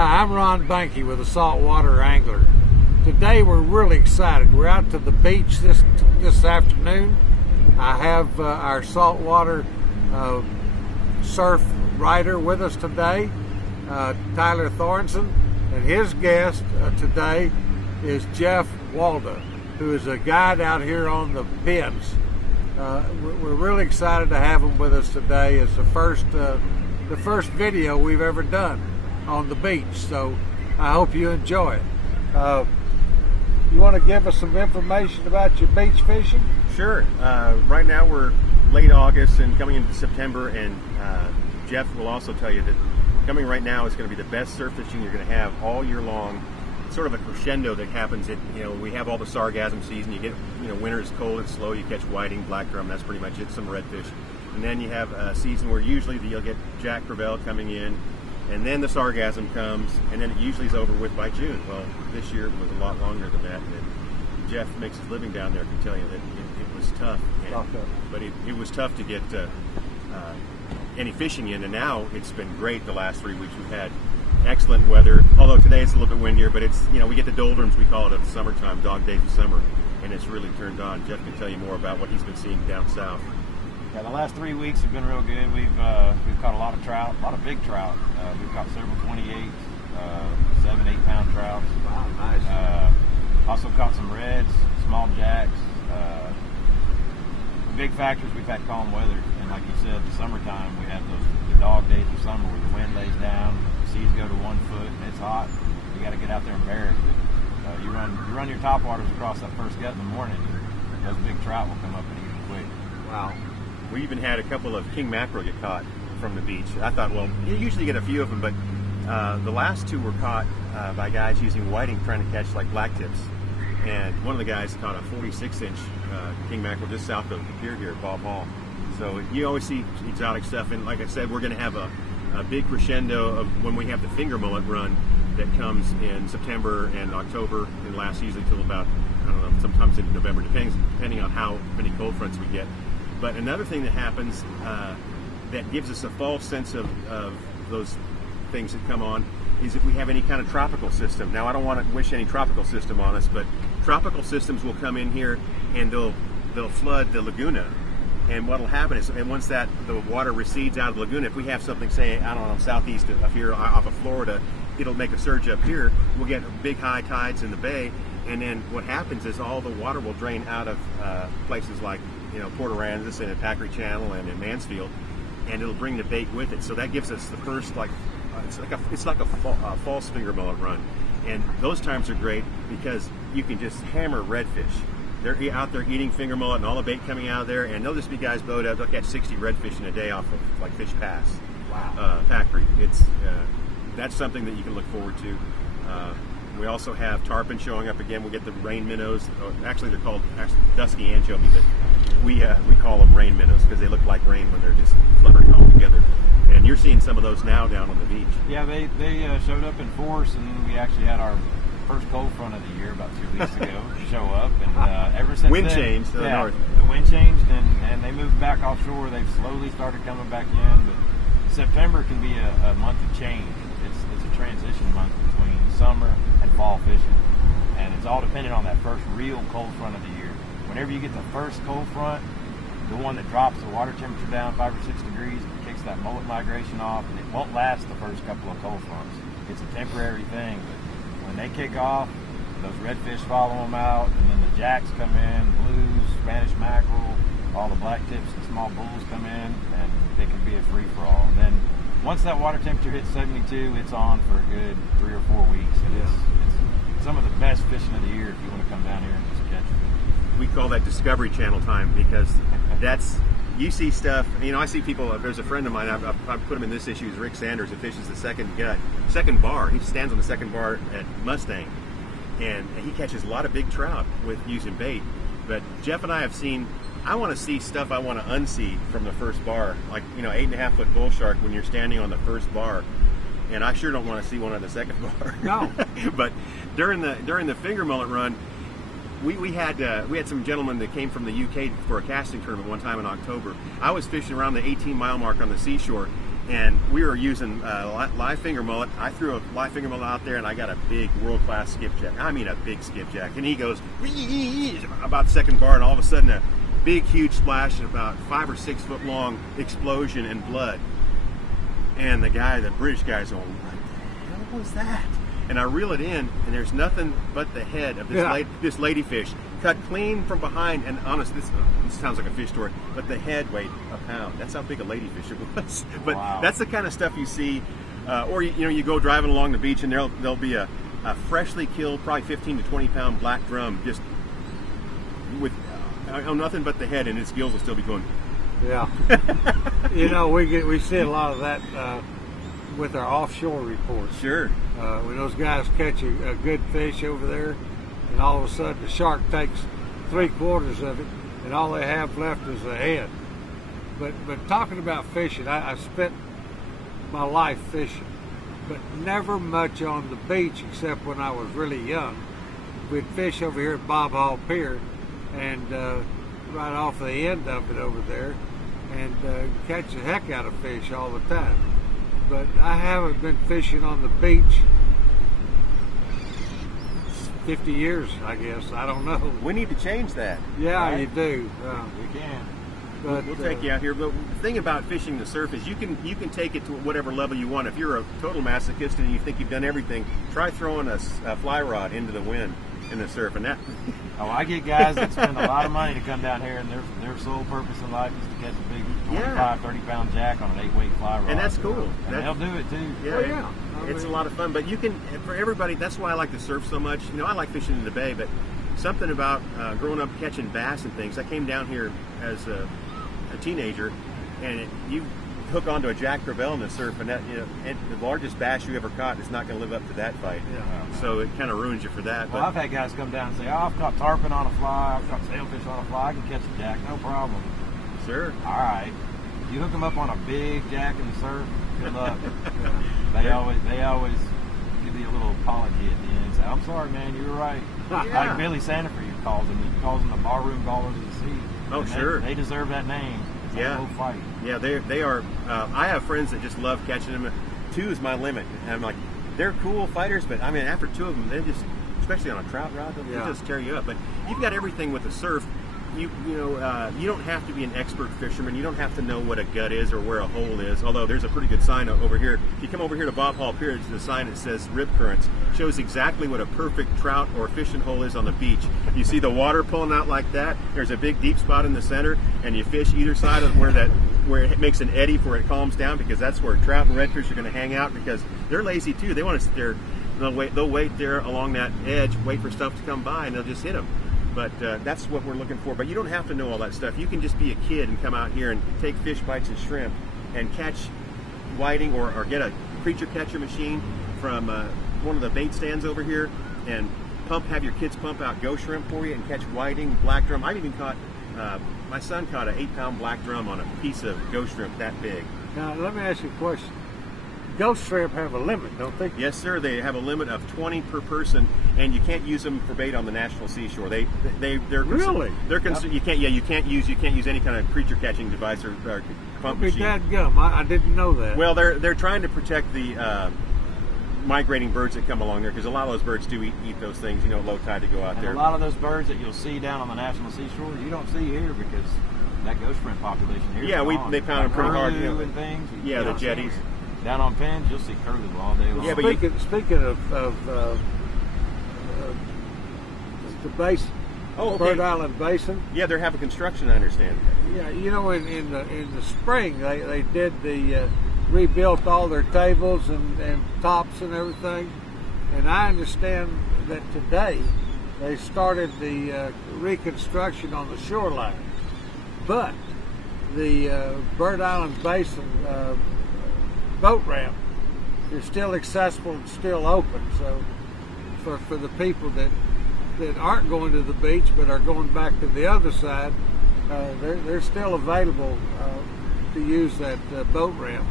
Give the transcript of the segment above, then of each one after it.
Hi, I'm Ron Banky with the Saltwater Angler. Today we're really excited. We're out to the beach this afternoon. I have our saltwater surf rider with us today, Tyler Thornton, and his guest today is Jeff Walda, who is a guide out here on the pins. We're really excited to have him with us today. It's the first video we've ever done on the beach, so I hope you enjoy it. You want to give us some information about your beach fishing? Sure. Right now we're late August and coming into September, and Jeff will also tell you that coming right now is going to be the best surf fishing you're going to have all year long. It's sort of a crescendo that happens at, we have all the sargassum season. You get, winter is cold and slow. You catch whiting, black drum, that's pretty much it, some redfish. And then you have a season where usually you'll get jack crevalle coming in, and then the sargassum comes, and then it usually is over with by June. Well, this year it was a lot longer than that, and Jeff makes his living down there, can tell you that it was tough. But it was tough to get any fishing in, and now it's been great the last 3 weeks. We've had excellent weather, although today it's a little bit windier, but it's, we get the doldrums, we call it, of the summertime, dog days of summer, and it's really turned on. Jeff can tell you more about what he's been seeing down south. Yeah, the last 3 weeks have been real good. We've caught a lot of trout, a lot of big trout. We've caught several 28, 7, 8 pound trouts. Wow, nice. Also caught some reds, small jacks. The big factors, we've had calm weather, and like you said, the summertime we have the dog days of summer where the wind lays down, the seas go to 1 foot, and it's hot. You got to get out there and bear it. But you run your top waters across that first gut in the morning, and those big trout will come up and eat them quick. Wow. We even had a couple of king mackerel get caught from the beach. I thought, well, you usually get a few of them, but the last 2 were caught by guys using whiting trying to catch like black tips. And one of the guys caught a 46-inch king mackerel just south of the pier here at Bob Hall. So you always see exotic stuff, and like I said, we're going to have a big crescendo of when we have the finger mullet run that comes in September and October and lasts usually till about, I don't know, sometimes into November, depending on how many cold fronts we get. But another thing that happens that gives us a false sense of those things that come on is if we have any kind of tropical system. Now, I don't want to wish any tropical system on us, but tropical systems will come in here and they'll flood the laguna. And what will happen is, and once the water recedes out of the laguna, if we have something, say, I don't know, southeast of here, off of Florida, it'll make a surge up here. We'll get big high tides in the bay, and then what happens is all the water will drain out of places like Port Aransas and Packard Channel and in Mansfield, and it'll bring the bait with it. So that gives us the first, it's like a false finger mullet run, and those times are great because you can just hammer redfish. They're out there eating finger mullet and all the bait coming out of there, and they'll just be guys bowed up. They'll catch 60 redfish in a day off of like Fish Pass. Wow. Packard. It's that's something that you can look forward to. We also have tarpon showing up again. We get the rain minnows. Actually, they're called dusky anchovy, but we call them rain minnows because they look like rain when they're just fluttering all together. And you're seeing some of those now down on the beach. Yeah, they showed up in force, and we actually had our first cold front of the year about 2 weeks ago show up, and ever since wind then, changed to the north. The wind changed, and they moved back offshore. They've slowly started coming back in, but September can be a month of change. It's a transition month between summer and fall fishing, and it's all dependent on that first real cold front of the year. Whenever you get the first cold front, the one that drops the water temperature down 5 or 6 degrees, kicks that mullet migration off, and it won't last the first couple of cold fronts. It's a temporary thing, but when they kick off, those redfish follow them out, and then the jacks come in, blues, Spanish mackerel, all the black tips and small bulls come in, and it can be a free-for-all. And then once that water temperature hits 72, it's on for a good 3 or 4 weeks. And it's some of the best fishing of the year if you want to come down here and just catch it. We call that Discovery Channel time because you see stuff. I see people. There's a friend of mine. I've put him in this issue. Is Rick Sanders, who fishes the second bar. He stands on the second bar at Mustang, and he catches a lot of big trout with using bait. But Jeff and I have seen. I want to see stuff I want to unsee from the first bar, like 8.5 foot bull shark when you're standing on the first bar, and I sure don't want to see one on the second bar. No. But during the finger mullet run, we had some gentlemen that came from the UK for a casting tournament one time in October. I was fishing around the 18-mile mark on the seashore, and we were using live finger mullet. I threw a live finger mullet out there, and I got a big world-class skipjack. I mean, a big skipjack. And he goes about the second bar, and all of a sudden, a big, huge splash and about 5 or 6 foot long explosion and blood. And the British guy's going, "What the hell was that?" And I reel it in, and there's nothing but the head of this ladyfish, cut clean from behind. And honest, this sounds like a fish story, but the head weighed a pound. That's how big a ladyfish it was. But wow. That's the kind of stuff you see, or you go driving along the beach, and there'll be a freshly killed, probably 15 to 20 pound black drum, just with nothing but the head, and its gills will still be going. Yeah. We see a lot of that with our offshore reports. Sure. When those guys catch a good fish over there, and all of a sudden the shark takes 3/4 of it, and all they have left is the head. But talking about fishing, I spent my life fishing, but never much on the beach except when I was really young. We'd fish over here at Bob Hall Pier, and right off the end of it over there, and catch the heck out of fish all the time. But I haven't been fishing on the beach 50 years, I guess. I don't know. We need to change that. Yeah, right? You do. We can. But We'll take you out here. But the thing about fishing the surf is you can take it to whatever level you want. If you're a total masochist and you think you've done everything, try throwing a fly rod into the wind in the surf, and that. Oh, I get guys that spend a lot of money to come down here, and their sole purpose in life is to catch a big 25, 30-pound jack on an 8-weight fly rod. And that's cool. And they'll do it too. Yeah, it's a lot of fun. But you can, for everybody, that's why I like to surf so much. I like fishing in the bay, but something about growing up catching bass and things. I came down here as a teenager, and you hook onto a Jack Crevalle in the surf, and the largest bass you ever caught is not going to live up to that fight. Yeah. So it kind of ruins you for that. Well, I've had guys come down and say, "Oh, I've caught tarpon on a fly, I've caught sailfish on a fly, I can catch a jack, no problem." Sure. All right. You hook them up on a big jack in the surf, good luck. They always give you a little apology at the end and say, "I'm sorry, man, you were right." Yeah. Like Billy Sanford calls them. He calls them the barroom ballers of the sea. Oh, And sure. They deserve that name. It's a whole fight. Yeah, they are. I have friends that just love catching them. 2 is my limit. And I'm like, they're cool fighters, but I mean, after 2 of them, they just, especially on a trout rod, they just tear you up. But you've got everything with the surf. You don't have to be an expert fisherman. You don't have to know what a gut is or where a hole is. Although there's a pretty good sign over here. If you come over here to Bob Hall Pier, there's a sign that says rip currents. Shows exactly what a perfect trout or fishing hole is on the beach. You see the water pulling out like that. There's a big deep spot in the center, and you fish either side of where it makes an eddy before it calms down, because that's where trout and redfish are going to hang out, because they're lazy too. They want to sit there. They'll wait there along that edge, wait for stuff to come by, and they'll just hit them. But that's what we're looking for. But you don't have to know all that stuff. You can just be a kid and come out here and take fish bites and shrimp and catch whiting, or get a creature catcher machine from one of the bait stands over here, and have your kids pump out ghost shrimp for you and catch whiting, black drum. I've even caught, my son caught an 8-pound black drum on a piece of ghost shrimp that big. Now, let me ask you a question. Ghost shrimp have a limit, don't they? Yes, sir. They have a limit of 20 per person, and you can't use them for bait on the national seashore. They're really? They're you can't use any kind of creature catching device or pump machine. Dadgum, I didn't know that. Well, they're trying to protect the migrating birds that come along there, because a lot of those birds do eat those things. Low tide to go out there. A lot of those birds that you'll see down on the national seashore, you don't see here, because that ghost shrimp population here. Yeah, they pound them pretty hard. And things. Yeah, the jetties. Down on pins, you'll see curlew all day long. Yeah, but speaking of the basin, Bird Island Basin. Yeah, they're having construction, I understand. Yeah, in the spring they did rebuilt all their tables and tops and everything, and I understand that today they started the reconstruction on the shoreline, but the Bird Island Basin boat ramp is still accessible and still open. So for the people that aren't going to the beach but are going back to the other side, they're still available to use that boat ramp.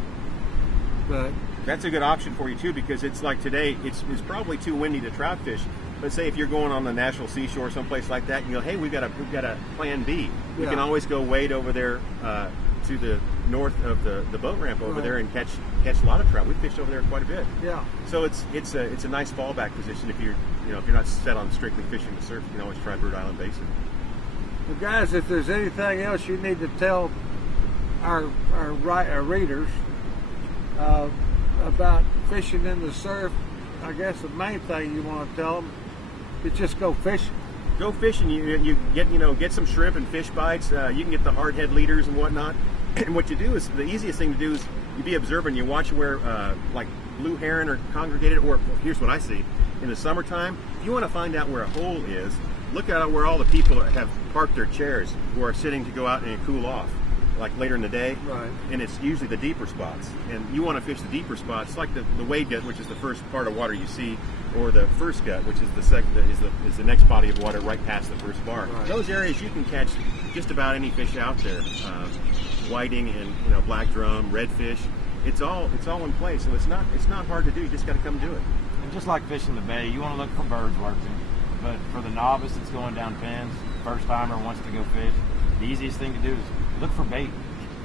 But that's a good option for you too, because it's like today, it's probably too windy to trout fish. But say if you're going on the national seashore, someplace like that, and you go, hey, we've got a plan B. We can always go wade over there to the north of the boat ramp over Right. there and catch a lot of trout. We fished over there quite a bit. Yeah. So it's a nice fallback position if you're not set on strictly fishing the surf. You can always try Bird Island Basin. Well, guys, if there's anything else you need to tell our readers about fishing in the surf, I guess the main thing you want to tell them is just go fishing. Go fishing. You get some shrimp and fish bites. You can get the hard head leaders and whatnot. And what you do is the easiest thing to do is you be observant. You watch where like blue heron are congregated. Or here's what I see in the summertime. If you want to find out where a hole is, look at where all the people have parked their chairs who are sitting to go out and cool off, like later in the day. Right. And it's usually the deeper spots. And you want to fish the deeper spots, like the wade gut, which is the first part of water you see, or the first gut, which is is the next body of water right past the first bar. Right. Those areas you can catch just about any fish out there. Whiting and black drum, redfish. It's all in place, so it's not hard to do. You just got to come do it. And just like fishing the bay, you want to look for birds working. But for the novice that's going down pins, first timer wants to go fish, the easiest thing to do is look for bait.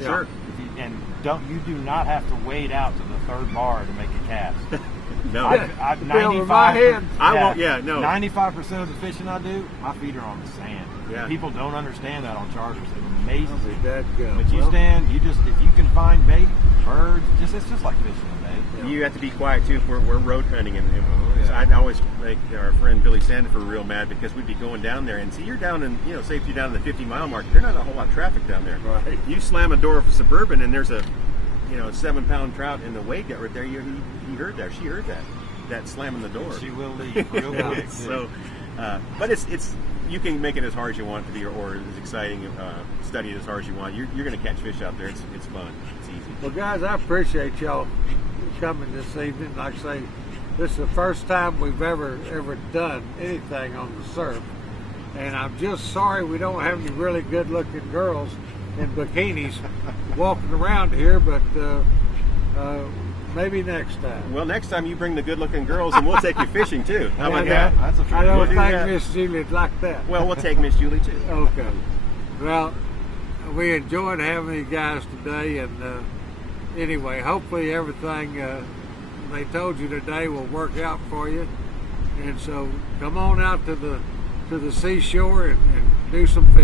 Yeah. Sure. You do not have to wade out to the third bar to make a cast. No. I've Be over my head. I won't. Yeah, no. 95% of the fishing I do, I feed her on the sand. Yeah. People don't understand that on charters. It amazes me. That good. But if you can find bait, birds, it's just like fishing the bay. You have to be quiet too. If we're road hunting, and yeah. I'd always make our friend Billy Sandefur real mad because we'd be going down there, and see, you're down in say if you're down in the 50-mile mark, there's not a whole lot of traffic down there. Right. You slam a door of a Suburban, and there's a 7-pound trout in the wade gut right there. He heard that. She heard that slamming the door. She will leave real quick. So, but it's you can make it as hard as you want it to be, or as exciting, study it as hard as you want. You're going to catch fish out there. It's fun. It's easy. Well, guys, I appreciate y'all coming this evening. Like I say, this is the first time we've ever done anything on the surf, and I'm just sorry we don't have any really good-looking girls in bikinis walking around here, but maybe next time. Well, next time you bring the good-looking girls, and we'll take you fishing too. How about Yeah, that? That's a I don't We'll do think that. Miss Julie'd like that. Well, we'll take Miss Julie too. Okay. Well, we enjoyed having you guys today, and anyway, hopefully everything they told you today will work out for you. And so, come on out to the seashore and do some fishing.